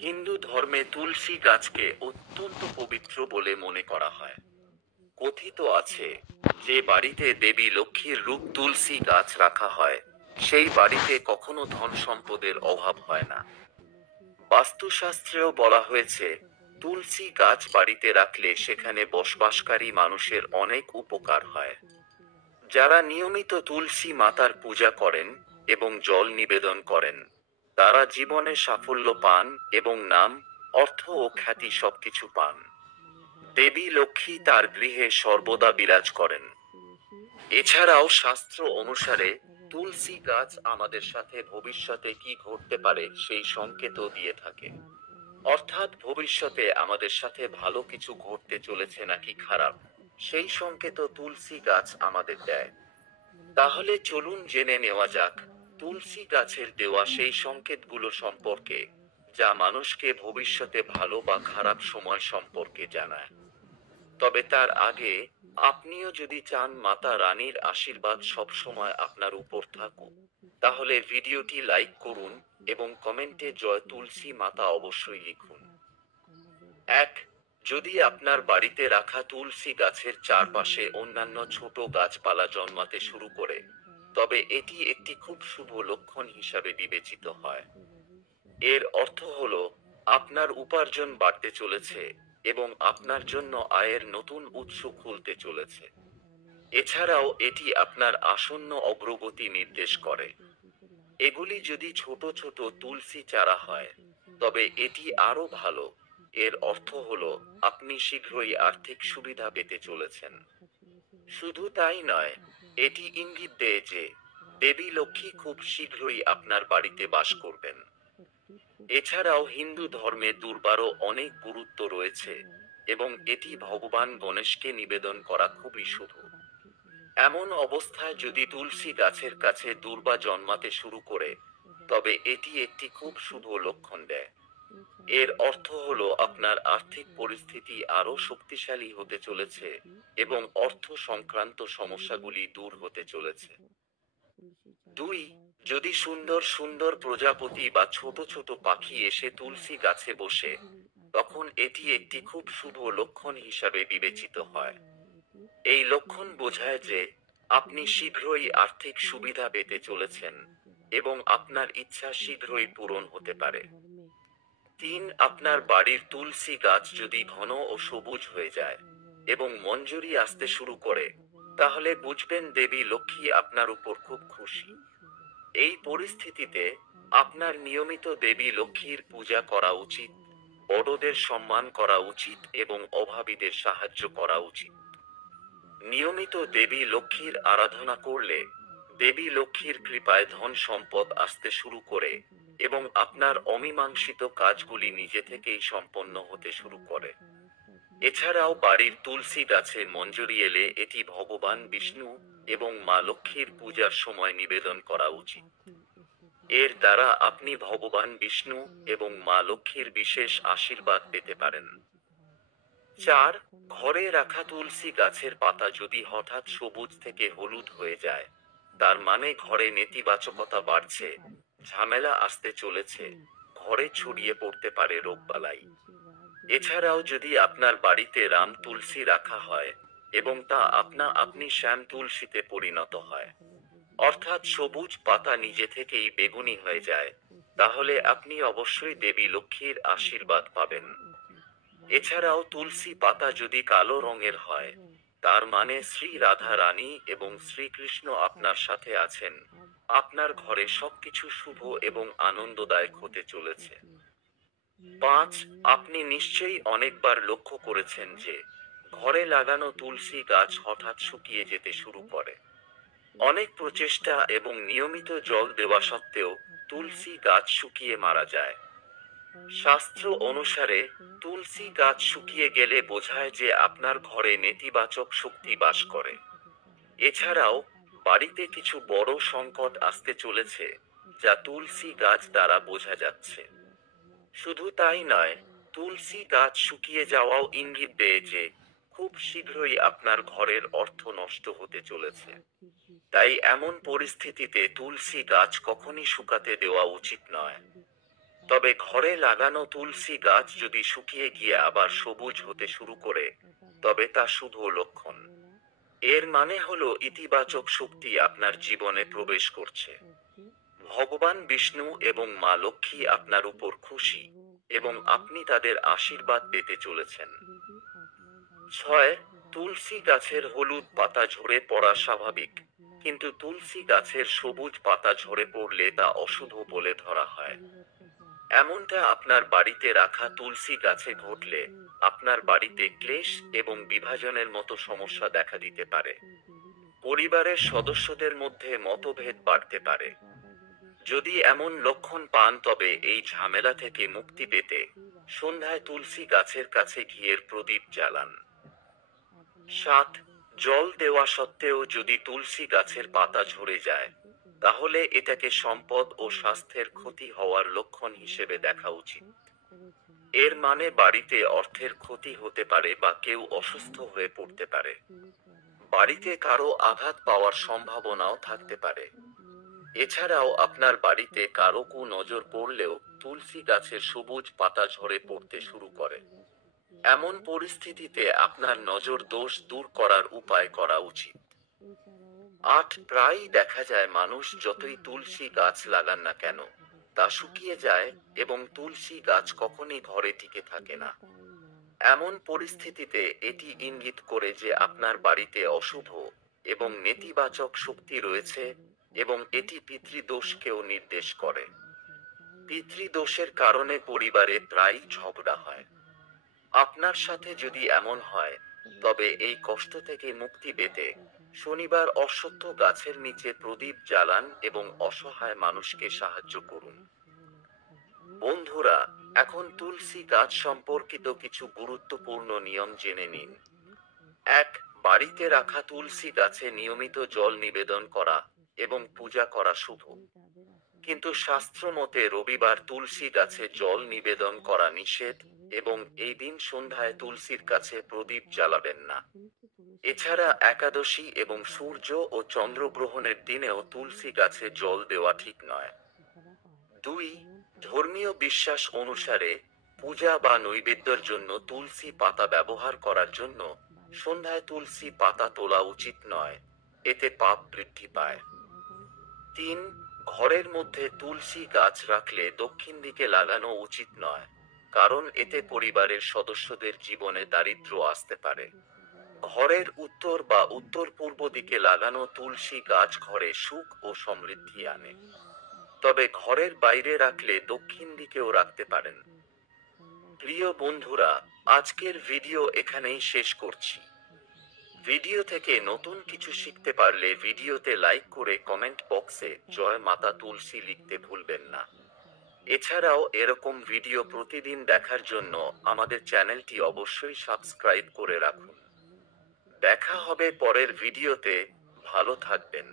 হিন্দু ধর্মে তুলসী গাছকে অত্যন্ত পবিত্র বলে মনে করা হয়। কথিত আছে, যে বাড়িতে দেবী লক্ষ্মীর রূপ তুলসী গাছ রাখা হয়, সেই বাড়িতে কখনো ধন সম্পদের অভাব হয় না। বাস্তুশাস্ত্রেও বলা হয়েছে, তুলসী গাছ বাড়িতে রাখলে সেখানে বসবাসকারী মানুষের অনেক উপকার হয়। যারা নিয়মিত তুলসী মাতার পূজা করেন এবং জল নিবেদন করেন, তারা জীবনে সাফল্য পান এবং নাম, অর্থ ও খ্যাতি সবকিছু পান। দেবী লক্ষ্মী তার গৃহে সর্বদা বিরাজ করেন। এছাড়াও শাস্ত্র অনুসারে তুলসী গাছ আমাদের সাথে ভবিষ্যতে কি ঘটতে পারে সেই সংকেতও দিয়ে থাকে। অর্থাৎ ভবিষ্যতে আমাদের সাথে ভালো কিছু ঘটতে চলেছে নাকি খারাপ, সেই সংকেত তুলসী গাছ আমাদের দেয়। তাহলে চলুন জেনে নেওয়া যাক তুলসী গাছের দেওয়া সেই সংকেতগুলো সম্পর্কে, যা মানুষকে ভবিষ্যতে ভালো বা খারাপ সময় সম্পর্কে জানায়। তবে তার আগে, আপনিও যদি চান মাতা রানীর আশীর্বাদ সবসময় আপনার উপর থাকুক, তাহলে ভিডিওটি লাইক করুন এবং কমেন্টে জয় তুলসী মাতা অবশ্যই লিখুন। 1. যদি আপনার বাড়িতে রাখা তুলসী গাছের চারপাশে অন্যান্য ছোট গাছপালা জন্মাতে শুরু করে, তবে এটি একটি খুব শুভ লক্ষণ হিসাবে বিবেচিত হয়। এর অর্থ হলো, আপনার উপার্জন বাড়তে চলেছে এবং আপনার জন্য আয়ের নতুন উৎস খুলতে চলেছে। এছাড়াও এটি আপনার আসন্ন অগ্রগতি নির্দেশ করে। এগুলি যদি ছোট ছোট তুলসী চারা হয়, তবে এটি আরো ভালো। এর অর্থ হলো, আপনি শীঘ্রই আর্থিক সুবিধা পেতে চলেছেন। শুধু তাই নয়, এটি ইঙ্গিত দেয় যে দেবী লক্ষ্মী খুব শীঘ্রই আপনার বাড়িতে বাস করবেন। এছাড়াও হিন্দু ধর্মে দুর্বারও অনেক গুরুত্ব রয়েছে এবং এটি ভগবান গণেশকে নিবেদন করা খুবই শুভ। এমন অবস্থায় যদি তুলসী গাছের কাছে দুর্বা জন্মাতে শুরু করে, তবে এটি একটি খুব শুভ লক্ষণ দেয়। এর অর্থ হলো আপনার আর্থিক পরিস্থিতি আরো শক্তিশালী হতে চলেছে এবং অর্থ সংক্রান্ত সমস্যাগুলি দূর হতে চলেছে। 2. যদি সুন্দর সুন্দর প্রজাপতি বা ছোট ছোট পাখি এসে তুলসী গাছে বসে, তখন এটি একটি খুব শুভ লক্ষণ হিসাবে বিবেচিত হয়। এই লক্ষণ বোঝায় যে আপনি শীঘ্রই আর্থিক সুবিধা পেতে চলেছেন এবং আপনার ইচ্ছা শীঘ্রই পূরণ হতে পারে। 3. আপনার বাড়ির তুলসী গাছ যদি ঘন ও সবুজ হয়ে যায় এবং মঞ্জুরি আসতে শুরু করে, তাহলে বুঝবেন দেবী লক্ষ্মী আপনার উপর খুব খুশি। এই পরিস্থিতিতে আপনার নিয়মিত দেবী লক্ষ্মীর পূজা করা উচিত, বড়দের সম্মান করা উচিত এবং অভাবীদের সাহায্য করা উচিত। নিয়মিত দেবী লক্ষ্মীর আরাধনা করলে দেবী লক্ষ্মীর কৃপায় ধন সম্পদ আসতে শুরু করে এবং আপনার অমীমাংসিত কাজগুলি নিজে থেকেই সম্পন্ন হতে শুরু করে। এছাড়াও বাড়ির তুলসী গাছে মঞ্জুরি এলে এটি ভগবান বিষ্ণু এবং মা লক্ষ্মীর পূজার সময় নিবেদন করা উচিত। এর দ্বারা আপনি ভগবান বিষ্ণু এবং মা লক্ষ্মীর বিশেষ আশীর্বাদ পেতে পারেন। 4. ঘরে রাখা তুলসী গাছের পাতা যদি হঠাৎ সবুজ থেকে হলুদ হয়ে যায়, তার মানে ঘরে নেতিবাচকতা বাড়ছে, ঝামেলা আসতে চলেছে, ঘরে ছড়িয়ে পড়তে পারে রোগবালাই। এছাড়াও যদি আপনার বাড়িতে রাম তুলসী রাখা হয় এবং তা আপনা আপনি শ্যাম তুলসীতে পরিণত হয়, অর্থাৎ সবুজ পাতা নিজে থেকেই বেগুনি হয়ে যায়, তাহলে আপনি অবশ্যই দেবী লক্ষ্মীর আশীর্বাদ পাবেন। এছাড়াও তুলসী পাতা যদি কালো রঙের হয়, তার মানে শ্রী রাধা রানী এবং শ্রীকৃষ্ণ আপনার সাথে আছেন, আপনার ঘরে সবকিছু শুভ এবং আনন্দদায়ক হতে চলেছে। 5. আপনি নিশ্চয়ই অনেকবার লক্ষ্য করেছেন যে ঘরে লাগানো তুলসী গাছ হঠাৎ শুকিয়ে যেতে শুরু করে। অনেক প্রচেষ্টা এবং নিয়মিত জল দেওয়া সত্ত্বেও তুলসী গাছ শুকিয়ে মারা যায়। শাস্ত্র অনুসারে তুলসী গাছ শুকিয়ে গেলে বোঝায় যে আপনার ঘরে নেতিবাচক শক্তি বাস করে। এছাড়াও বাড়িতে কিছু বড় সংকট আসতে চলেছে, যা তুলসী গাছ দ্বারা বোঝা যাচ্ছে। শুধু তাই নয়, তুলসী গাছ শুকিয়ে যাওয়াও ইঙ্গিত দেয় যে খুব শীঘ্রই আপনার ঘরের অর্থ নষ্ট হতে চলেছে। তাই এমন পরিস্থিতিতে তুলসী গাছ কখনই শুকাতে দেওয়া উচিত নয়। তবে ঘরে লাগানো তুলসী গাছ যদি শুকিয়ে গিয়ে আবার সবুজ হতে শুরু করে, তবে তা শুভ লক্ষণ। এর মানে হলো ইতিবাচক শক্তি আপনার জীবনে প্রবেশ করছে। ভগবান বিষ্ণু এবং মা লক্ষ্মী আপনার উপর খুশি, এবং আপনি তাদের আশীর্বাদ পেতে চলেছেন। 6. তুলসী গাছের হলুদ পাতা ঝরে পড়া স্বাভাবিক, কিন্তু তুলসী গাছের সবুজ পাতা ঝরে পড়লে তা অশুভ বলে ধরা হয়। এমনটা আপনার বাড়িতে রাখা তুলসী গাছে ঘটলে আপনার বাড়িতে ক্লেশ এবং বিভাজনের মতো সমস্যা দেখা দিতে পারে। পরিবারের সদস্যদের মধ্যে মতভেদ বাড়তে পারে। যদি এমন লক্ষণ পান, তবে এই ঝামেলা থেকে মুক্তি পেতে সন্ধ্যায় তুলসী গাছের কাছে ঘিয়ের প্রদীপ জ্বালান। 7. জল দেওয়া সত্ত্বেও যদি তুলসী গাছের পাতা ঝরে যায়, তাহলে এটাকে সম্পদ ও স্বাস্থ্যের ক্ষতি হওয়ার লক্ষণ হিসেবে দেখা উচিত। এর মানে বাড়িতে অর্থের ক্ষতি হতে পারে বা কেউ অসুস্থ হয়ে পড়তে পারে। বাড়িতে কারো আঘাত পাওয়ার সম্ভাবনাও থাকতে পারে। এছাড়াও আপনার বাড়িতে কারো নজর পড়লেও তুলসী গাছের সবুজ পাতা ঝরে পড়তে শুরু করে। এমন পরিস্থিতিতে আপনার নজর দোষ দূর করার উপায় করা উচিত। 8. প্রায়ই দেখা যায় মানুষ যতই তুলসী গাছ লাগান না কেন, তা শুকিয়ে যায় এবং তুলসী গাছ কখনই ঘরে টিকে থাকে না। এমন পরিস্থিতিতে এটি ইঙ্গিত করে যে আপনার বাড়িতে অশুভ এবং নেতিবাচক শক্তি রয়েছে, এবং এটি পিতৃদোষকেও নির্দেশ করে। পিতৃদোষের কারণে পরিবারে প্রায়ই ঝগড়া হয়। আপনার সাথে যদি এমন হয়, তবে এই কষ্ট থেকে মুক্তি পেতে শনিবার অশ্বত্থ গাছের নিচে প্রদীপ জ্বালান এবং অসহায় মানুষকে সাহায্য করুন। বন্ধুরা, এখন তুলসী গাছ সম্পর্কিত কিছু গুরুত্বপূর্ণ নিয়ম জেনে নিন। 1. বাড়িতে রাখা তুলসী গাছে নিয়মিত জল নিবেদন করা এবং পূজা করা শুভ, কিন্তু শাস্ত্র মতে রবিবার তুলসী গাছে জল নিবেদন করা নিষেধ, এবং এই দিন সন্ধ্যায় তুলসীর কাছে প্রদীপ জ্বালাবেন না। এছাড়া একাদশী এবং সূর্য ও চন্দ্রগ্রহণের দিনেও তুলসী গাছে জল দেওয়া ঠিক নয়। 2. ধর্মীয় বিশ্বাস অনুসারে পূজা বা নৈবেদ্যের জন্য তুলসী পাতা ব্যবহার করার জন্য সন্ধ্যায় তুলসী পাতা তোলা উচিত নয়, এতে পাপ বৃদ্ধি পায়। 3. ঘরের মধ্যে তুলসী গাছ রাখলে দক্ষিণ দিকে লাগানো উচিত নয়, কারণ এতে পরিবারের সদস্যদের জীবনে দারিদ্র্য আসতে পারে। ঘরের উত্তর বা উত্তর পূর্ব দিকে লাগানো তুলসী গাছ ঘরে সুখ ও সমৃদ্ধি আনে। তবে ঘরের বাইরে রাখলে দক্ষিণ দিকেও রাখতে পারেন। প্রিয় বন্ধুরা, আজকের ভিডিও এখানেই শেষ করছি। ভিডিও থেকে নতুন কিছু শিখতে পারলে ভিডিওতে লাইক করে কমেন্ট বক্সে জয় মাতা তুলসী লিখতে ভুলবেন না। এছাড়াও এরকম ভিডিও প্রতিদিন দেখার জন্য আমাদের চ্যানেলটি অবশ্যই সাবস্ক্রাইব করে রাখুন। দেখা হবে পরের ভিডিওতে। ভালো থাকবেন।